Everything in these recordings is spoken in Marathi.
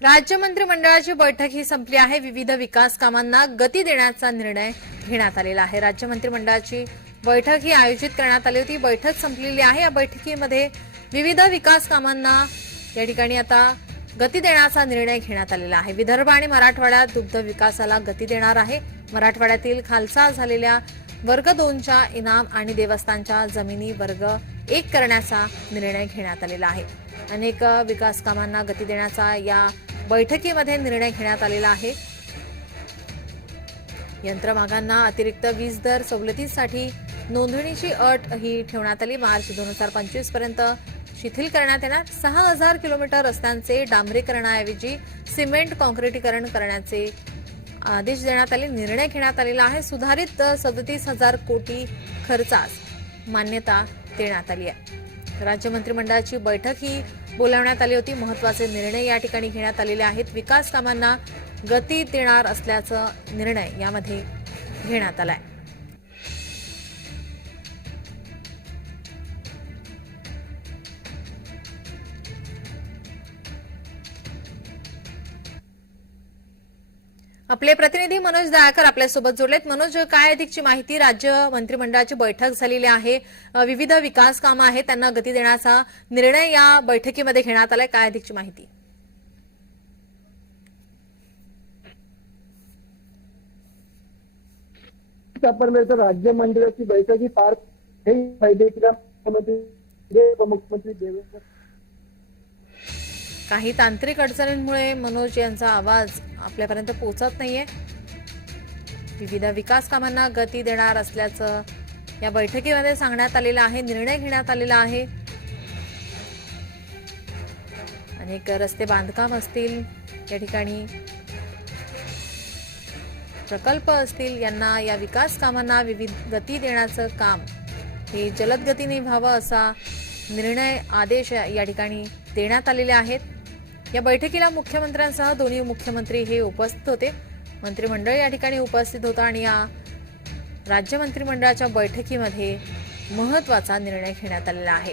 राज्य मंत्रिमंडळाची बैठक ही संपली आहे. विविध विकास कामांना गती देण्याचा निर्णय घेण्यात आलेला आहे. राज्य मंत्रिमंडळाची बैठक ही आयोजित करण्यात आली होती. बैठक संपलेली आहे. या बैठकीमध्ये विविध विकास कामांना या ठिकाणी आता गती देण्याचा निर्णय घेण्यात आलेला आहे. विदर्भ आणि मराठवाड्यात दुग्ध विकासाला गती देणार आहे. मराठवाड्यातील खालसा झालेल्या वर्ग दोनच्या इनाम आणि देवस्थानच्या जमिनी वर्ग एक करण्याचा निर्णय घेण्यात आलेला आहे. अनेक विकास कामांना गती देण्याचा या बैठकीमध्ये निर्णय घेण्यात आलेला आहे. यंत्रमागांना अतिरिक्त वीज दर सवलतीसाठी नोंदणीची अट ही ठेवण्यात आली. मार्च दोन हजार पंचवीसपर्यंत शिथिल करण्यात येणार. सहा हजार किलोमीटर रस्त्यांचे डांबरीकरणाऐवजी सिमेंट कॉन्क्रिटीकरण करण्याचे आदेश देण्यात आले. निर्णय घेण्यात आलेला आहे. सुधारित सदतीस हजार कोटी खर्चास मान्यता देण्यात आली आहे. राज्य मंत्रिमंडळाची बैठक ही बोलावण्यात आली होती. महत्त्वाचे निर्णय या ठिकाणी घेण्यात आलेले आहेत. विकास कामांना गती देणार असल्याचा निर्णय यामध्ये घेण्यात आला आहे आपले प्रतिनिधी मनोज दयाकर आपल्यासोबत जोडलेत. मनोज काय अधिकची माहिती राज्य मंत्रिमंडळाची बैठक झालेली आहे? विविध विकास कामं आहेत त्यांना गती देण्याचा निर्णय या बैठकीमध्ये घेण्यात आलाय. काय अधिकची माहिती? आपण राज्य मंडळाची बैठक ही पार हे मुख्यमंत्री देवेंद्र काही तांत्रिक अडचणींमुळे मनोज यांचा आवाज आपल्यापर्यंत पोहोचत नाहीये. विविध विकास कामांना गती देणार असल्याचं या बैठकीमध्ये सांगण्यात आलेलं आहे निर्णय घेण्यात आलेला आहे. अनेक रस्ते बांधकाम असतील या ठिकाणी. प्रकल्प असतील यांना या विकास कामांना विविध गती देण्याचं काम. हे जलद गतीने व्हावं असा निर्णय आदेश या ठिकाणी देण्यात आलेले आहेत. या बैठकीला मुख्यमंत्र्यांसह दोन्ही मुख्यमंत्री हे उपस्थित होते. मंत्रिमंडळ या ठिकाणी उपस्थित होतं आणि या राज्य मंत्रिमंडळाच्या बैठकीमध्ये महत्त्वाचा निर्णय घेण्यात आलेला आहे.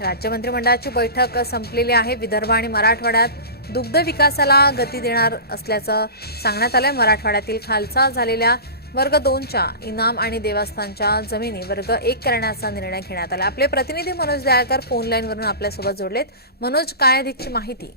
राज्य मंत्रिमंडळाची बैठक संपलेली आहे. विदर्भ आणि मराठवाड्यात दुग्ध विकासाला गती देणार असल्याचं सांगण्यात आलंय. मराठवाड्यातील खालसा झालेल्या वर्ग दोनच्या इनाम आणि देवस्थानच्या जमिनी वर्ग एक करण्याचा निर्णय घेण्यात आला. आपले प्रतिनिधी मनोज दयाकर फोन लाईनवरून आपल्यासोबत जोडलेत. मनोज काय अधिकची माहिती?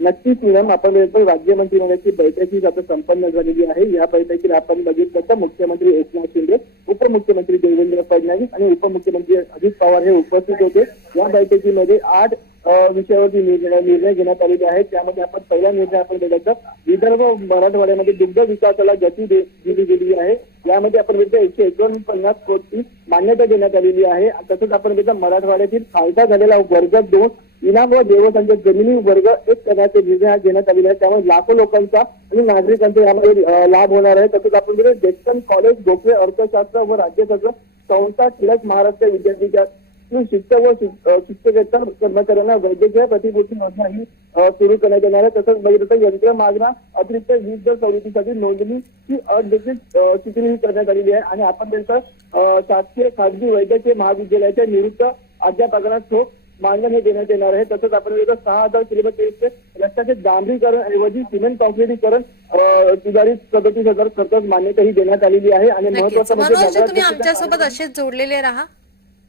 नक्कीच मॅडम आपण वेळेस राज्य मंत्रिमंडळाची आता संपन्न झालेली आहे. या बैठकीत आपण बघितलं तर मुख्यमंत्री एकनाथ शिंदे उपमुख्यमंत्री देवेंद्र फडणवीस आणि उपमुख्यमंत्री अजित पवार हे उपस्थित होते. या बैठकीमध्ये आठ विषयावरती निर्णय निर्णय घेण्यात आलेले आहेत. त्यामध्ये आपण पहिला निर्णय आपण बघायचा. विदर्भ मराठवाड्यामध्ये दुग्ध विकासाला गती दे- दिली गेली आहे. यामध्ये आपण बघितलं एकशे एकोणपन्नास कोटी मान्यता देण्यात आलेली आहे. तसंच आपण बघितलं मराठवाड्यातील फायदा झालेला वर्ग दोन इनाम व देवस्थानच्या जमिनी वर्ग एक करण्याचे निर्णय घेण्यात आलेले आहेत. त्यामुळे लाखो लोकांचा आणि नागरिकांचा यामध्ये लाभ होणार आहे. तसंच आपण बघितलं डेक्कन कॉलेज गोखले अर्थशास्त्र व राज्यशास्त्र संस्था टिळक महाराष्ट्र विद्यापीठात शिक्षक व शिक्षकेतर कर्मचाऱ्यांना वैद्यकीय प्रतिपूर्ती योजना ही अ, सुरू करण्यात येणार आहे. तसंच तर यंत्र मागणा अतिरिक्त वीज दर सवलतीसाठी नोंदणीची अट देखील शिथिल करण्यात आलेली आहे. आणि आपण त्यांचं शासकीय खाजगी वैद्यकीय महाविद्यालयाच्या निवृत्त अध्यापकांना ठोक मानधन हे देण्यात येणार आहे. तसंच आपण सहा हजार किलोमीटर रस्त्याचे डांबरीकरण ऐवजी सिमेंट कॉन्क्रिटीकरण सुधारित सदतीस हजार खर्च मान्यता ही देण्यात आलेली आहे. आणि महत्वाचं म्हणजे आमच्यासोबत असेच जोडलेले राहा.